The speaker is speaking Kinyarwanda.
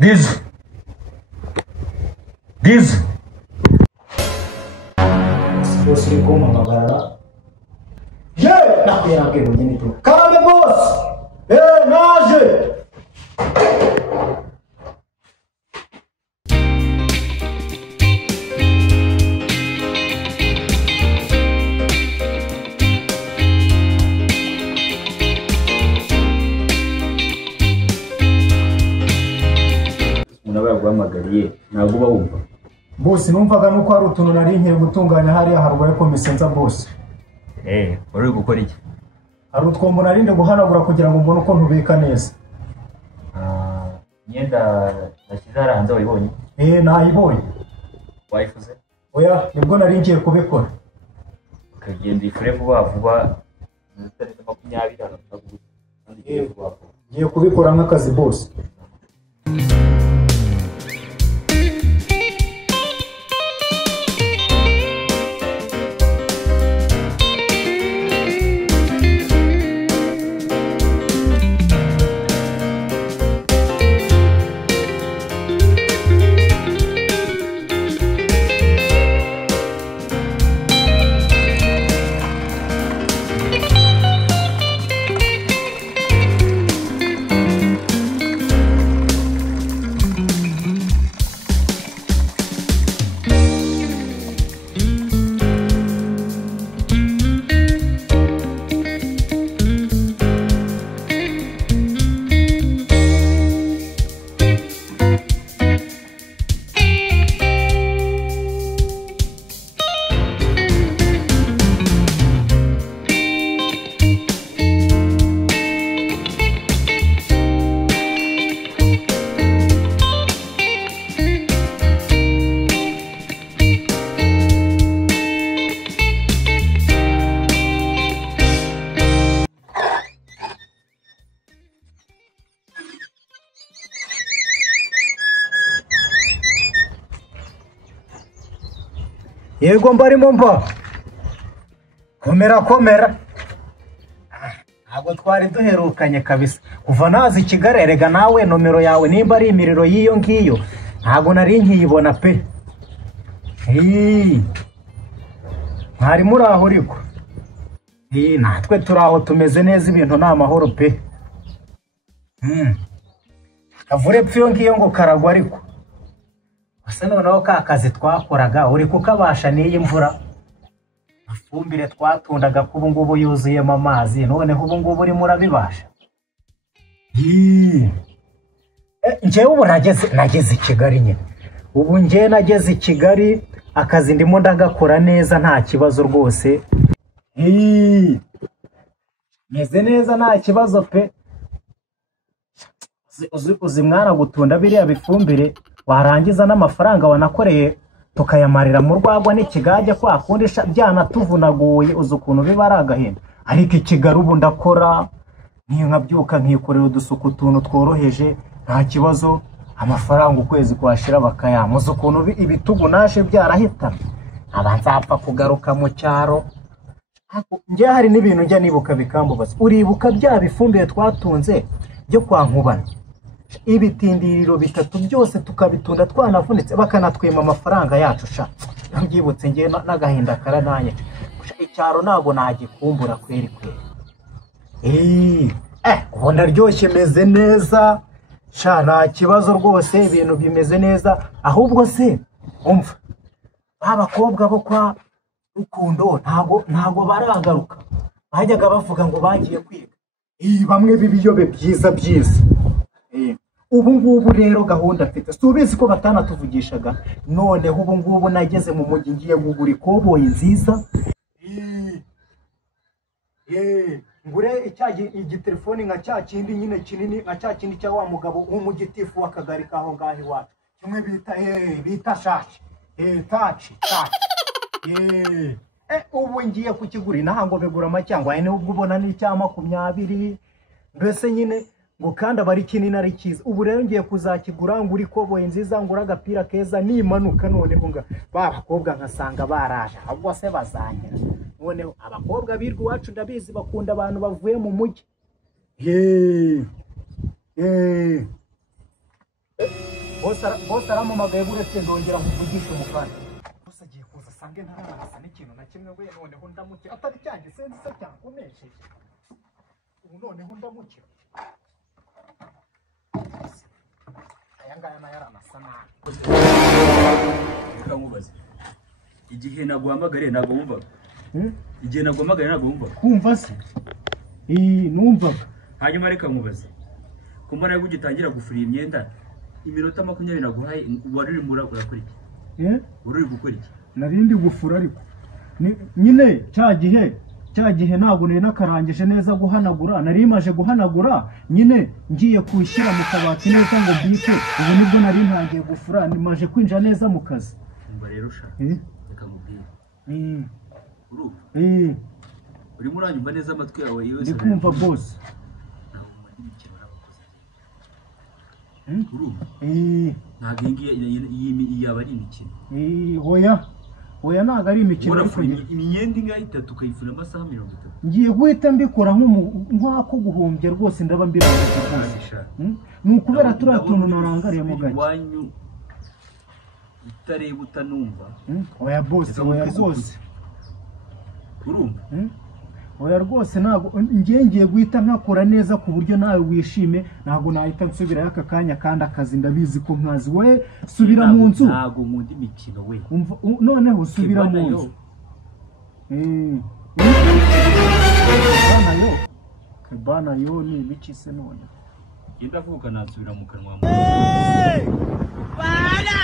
Diz. Diz. Boss como magara. Yeah, na pera que bonito tu. Caramba, boss. Nage. Guhamagariye ntabwo uba wumva boss numvaga nuko hari utuntu nari ngiye gutunganya hariya harwaye komisenza boss uri gukora iki hari utwombo nari ndi guhanagura kugira ngo mbone uko ntubika neza imyenda nashyize hanze wayibonye nayibonye wayifuze oya nibwo nari ngiye kubikora ukagenda ifure vuba vuba minota 20 ngiye kubikora nk'akazi boss Yego mbarimo mba komera ntabwo twari duherukanye kabisa kuva nazi Kigali erega nawe nomero yawe nimba ari imiriro yiyo ngiyo ntabwo nari nkiyibona pe mwari muri aho riko natwe turaho tumeze neza ibintu ni amahoro pe kavure pfiyo ngiyo ngo karagwa ariko asa noneho ka kazi twakoraga uri kukabasha n'iyi mvura afumbire twatundaga kubu ngubu yuzuyemo amazi noneho ubu ngubu uri murabibasha njyewe ubu nageze i Kigali nyine ubu njye nageze i Kigali akazi ndimo ndagakora neza nta kibazo rwose meze neza nta kibazo pe uzi mwana gutunda biriya bifumbire warangiza n'amafaranga wanakoreye tukayamarira mu rwagwa n'ikigage kwa kundisha byana tuvunaguye uzi ukuntu biba ari agahinda ariko i Kigali ubu ndakora niyo nkabyuka nkikorera udusuku tuntu tworoheje nta kibazo amafaranga ukwezi kwashira bakayamuza ukuntu ibitugu nashe byarahitana abanzapfa kugaruka mu cyaro njye hari n'ibintu njya nibuka bikambubaza uribuka bya bifumbire twatunze byo kwa Nkubana ibitindiriro bitatu byose tukabitunda twanavunitse bakanatwima amafaranga yacu sha nbyibutse ngiye n'agahinda karananye icyaro ntabwo nagikumbura kweri ubu ndaryoshye meze neza sha nta kibazo rwose ibintu bimeze neza ahubwo se umva abakobwa bo kwa Rukundo ntabwo baragaruka bajyaga bavuga ngo bagiye kwiga bamwe bibiyobe byiza ubu ngubu rero gahunda mfite subizi ko batanatuvugishaga noneho ubu ngubu nageze mu mujyi ngiye kugura ikoboyi nziza ngure igitelefoni nka cya kindi nyine kinini nka cya kindi cya wa mugabo w'umugitifu w'akagari kaho ngaho iwacu kimwe bita shashi taci ubu ngiye kukigura inaha ngo bigura amacyangwa ane ubwo ubona ni cya 20 mbese nyine ngo kandi abari kinini ari cyiza ubu rero ngiye kuzakigura ngura ikoboyi nziza ngura agapira keza nimanuka noneho nga bakobwa nkasanga baraje ahubwo se bazanyira noneho abakobwa birwa iwacu ndabizi bakunda abantu bavuye mu mujyi Boss arampamagaye buretse ndongera kuvugisha umukanya. Boss agiye kuza asange ntararasa n'ikintu na kimwe we noneho ndamukira atari cyanjye senzi se cyankomesheje. Ubu noneho ndamukira. Aya ngaya nayo aranasa nabi. Reka nkubaze. Igihe naguhamagariye ntabwo wumvaga. Igihe naguhamagariye ntabwo wumvaga. Kumva se? Numvaga. Hanyuma reka nkubaze. Kumbona yuko ugitangira gufura imyenda iminota 20 naguhaye wari uri murakora iki? Uri gukora iki? Narindi gufura ariko. Nyine cya gihe ntabwo nari nakarangije neza guhanagura, nari imaje guhanagura nyine ngiye kwishyira mu kabati neza ngo mbike, ubu nibwo nari ntangiye gufura, nimaje kwinjira neza mu kazi. Umva rero sha. Reka mubwire. Uru. Uri muranyumva neza amatwi yawe yose. Ndi kumva boss. Uru. Ntabwo iyi yaba ari imikino. Oya ntabwo ari imikino ariko imyenda ingahe itatu ukayifura amasaha 30. Ngiye guhita mbikora nk'ako guhombya rwose ndaba mbirangije rwose. Ni ukubera turiya tuntu narangariye mu gake. Wanyu utareba utanumva. Oya boss, oya rwose. Urumva? Oya rwose ntabwo ngiye guhita nkakora neza ku buryo nawe wishime, ntabwo nahita nsubira aka kanya kandi akazi ndabizi ko nkazi. We subira mu nzu. Ntabwo nkunda imikino we. Noneho subira mu nzu. Bana yo ni biki se none? Yenda vuka nasubira mu kanwa. Wala